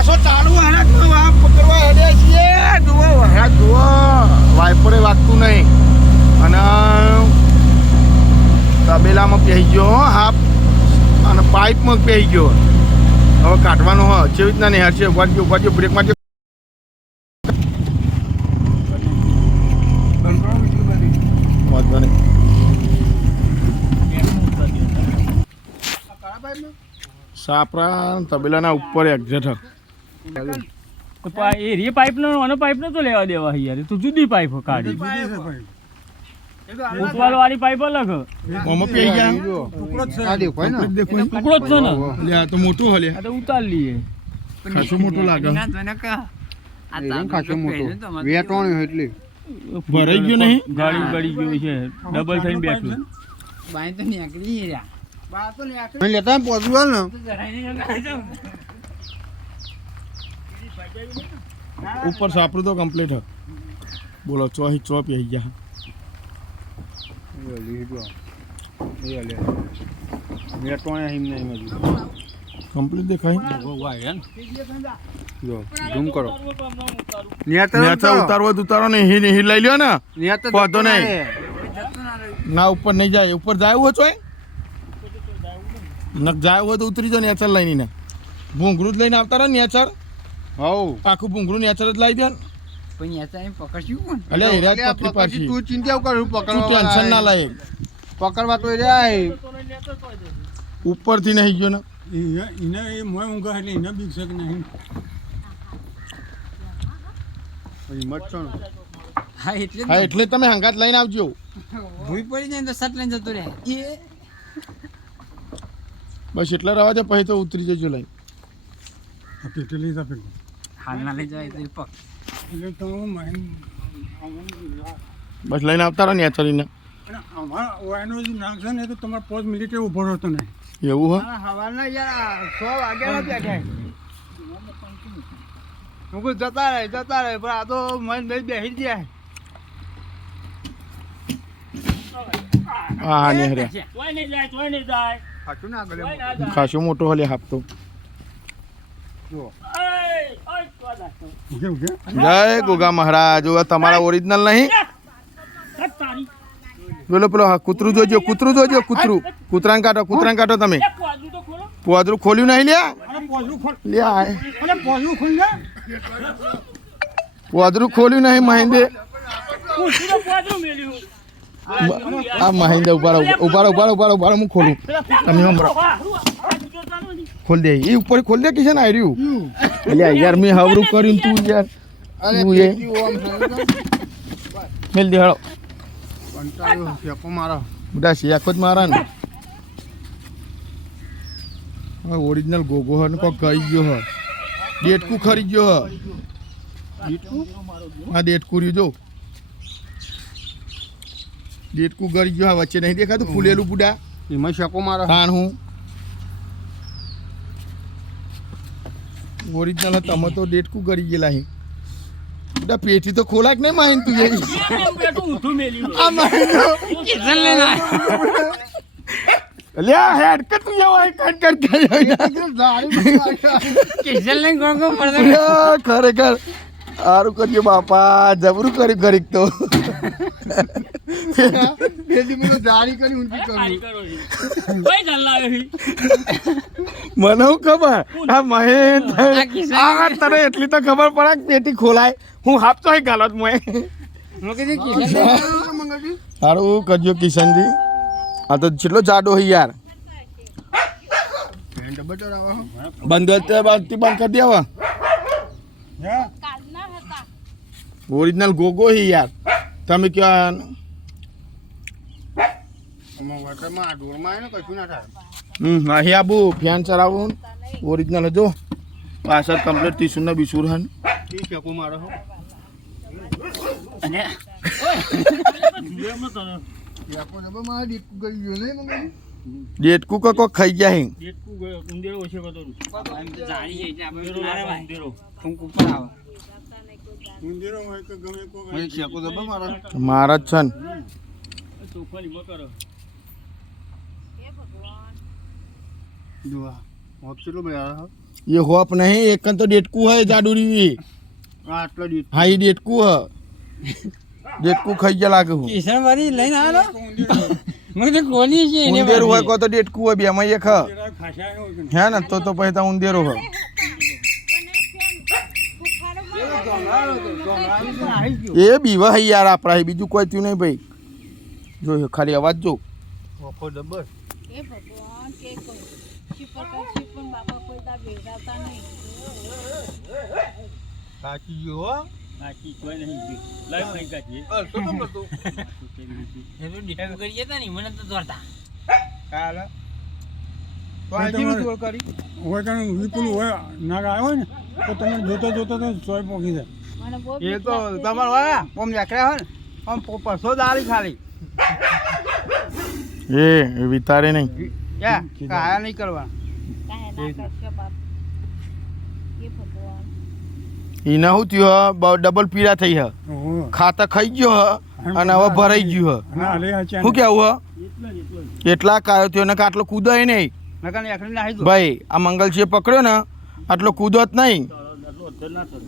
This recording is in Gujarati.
પાછો ચાલુ હાલતમાં વાપ પકડવા હેડ્યા છીએ. જુઓ વરસાદ જુઓ, વાઇપરે વાગતું નહીં અને તબેલામાં પહેરી ગયો હાફ અને પાઇપમાં પહેરી ગયો. હવે કાઢવાનો હ કેવી રીતના નિહાર છે. ઉભા જો બ્રેક મારજો. વાંધો નહીં. સાપરા તબેલાના ઉપર એક્ઝેટ હ. એ રે પાઇપ નો અને પાઇપ નો તો લેવા દેવા યાર, તો જુદી પાઇપ કાઢી. ઉપવાલ વાળી પાઇપ અલગ. ઓમાં પેઈ ગયા ટુકડો જ છે. ટુકડો જ છે ને. લે આ તો મોટું હલે. આ તો ઉતાર લઈએ. ખાસું મોટું લાગે. ખાસું મોટું વેટવાનું હોય એટલે ભરાઈ ગયું નહીં. ગાડી ગળી ગયું છે, ડબલ થઈને બેઠું. લેતા પહોંચવા ને ઉપર સાપરું તો કમ્પ્લીટ હ. બોલો ચોહી ચો પી ગયા. કમ્પ્લીટ દેખાય. ઝૂમ કરો. નેચા ઉતારવો ને હિલ લઈ લ્યો ને. વાંધો નહીં. ના ઉપર નહીં જાય. ઉપર જાય હોય ચોય ન જાય હોય તો ઉતરી જાવ નેચર લઈને ને. ભૂંગળું જ લઈને આવતા રહો નેચર. હવ આખું ભૂંગળું નેચર જ લાવી દે. તું ચિંતા કરું ટેન્શન ના લાય. પકડવા તો જાય ઉપરથી નહીં ગયો ને. એને એ મોય ઊંઘા એટલે એને બીક છે કે નહીં. હા એટલે તમે હંગાત લઈને આવજો. ભૂઈ પડી જાય તો સટ લઈને જતો રહે. બસ એટલે રવા દે, પછી તો ઉતરી જજો લઈને. આ પેટી લઈ જા પેલું. હાલ ના લઈ જાય તો પક. એટલે તો બસ લઈને આવતા રહો નેચરીને. આમાં એનો જે નાક છે ને એ તો તમારે 5 મિનિટે ઊભો રહેતો નહીં. એવું હો. હવાના યાર 6 વાગ્યા બેઠા હું કહું જતા રહે પણ આ તો મન ભાઈ બેસી ગયા. હા ને હરે તોય નહીં જાય. સાચું ના કરે ખાસો મોટો હલે હાપતો. જય ગોગા મહારાજ. તમારા ઓરિજિનલ નહીં. પેલો હા કૂતરું જોજો. કૂતરાને કાઢો તમે. પોદરું ખોલ્યું નહીં લ્યા. પોદરું ખોલ્યું નહીં મહેન્દ્ર. આ મહેન્દ્ર ઉભા હું ખોલું. તમે ખોલ દે. એ ઉપર ખોલ દે કિશન આવી રહ્યું. એટલે યાર મેં હવરું કર્યું તું યાર. મેલ દે હાલો. બધા શેકો જ મારા ને. ઓરિજિનલ ગોગો હ ને કોક ગઈ ગયો હ. ડેટકું ખરી ગયો હ. હા ડેટકું રહ્યું જો. ડેટકું ગળી ગયો. વચ્ચે નહીં દેખાતું ફૂલેલું બુડા. એમાં શકો મારા ખાણ હું ઓરિજિનલ તમે તો ડેટકું ગળી ગયેલા હે. બધા પેટી તો ખોલાક નહીં માહિન તું હેડ કે તું ખરેખર સારું કર્યું બાપા. જબરું કર્યું ઘડીક તો. મને ખબર આ મહેન્દ્ર તને એટલી તો ખબર પડે કે પેટી ખોલાય. હું હાફતો હોય ગાલત મોય. સારું કરજો કિશનજી. આ તો કેટલો જાડો હોય યાર. બંધ કરી દેવા. ઓરિજિનલ ગોગો હી યાર. તમે ક્યાં અહીં આબુ ફેન ચલાવું. ઓરિજિનલ જો પાછળ કમ્પ્લીટ તીસુર ને બીસુર હન. ડેટકું કો ખાઈ ગયા હે. મારા જ છે ને. એ હોપ નહીં એક તો ડેટકું હોય જાડુરી આટલો દીધ હા એ ડેટકું હ ડેટકું ખાઈ ગયા લાગે હું કિશન વાળી લઈને આલો મને તો કોની છે એને ઉંદેર હોય કો તો ડેટકું હોય બે માં એક હ ખાસા હોય કે હે ને તો પછી તો ઉંદેરો હ એ બીવા હઈ યાર આપણા બીજું કોઈ થયું નહીં ભાઈ જો ખાલી અવાજ જો ઓખો ડબ્બર એ ભગવાન કે શિપર બાપા કોઈ દા ભેગાતા નહીં સાચી ગયો હો નાખી કોઈ નહીં ગયું. લાવ નહીં કાઢીએ. તો કેમ હતું એ તો ડીટુ કરી જતા ને મને તો દોરતા કાલે તો આજનું જોર કરી હોય કારણ વિપુલ હોય નાગ આવ્યો હોય ને તો તમે જોતા જોતા તો સોય પોકી જાય મને બહુ એ તો તમારે વાળા ઓમ નીકળ્યા હોય ને આમ પરસો દાળી ખાલી એ વિતારે નહીં યા કાયા નહીં કરવાના કાંઈ ના કરશો બાપ એ ભગવાન એને શું થયું ડબલ પીડા થઈ હ ઓહો ખાતા ખાઈ ગયો હ અને હવે ભરાઈ ગયું હ અને આલે આ ચાન શું કેવું હ કેટલા કાયો થયો ને આટલો કૂદાય નહીં નકર એકલી નાહી દો ભાઈ આ મંગલસિંહ પકડ્યો ને આટલો કૂદો જ નહીં આટલો અધર ના થતો.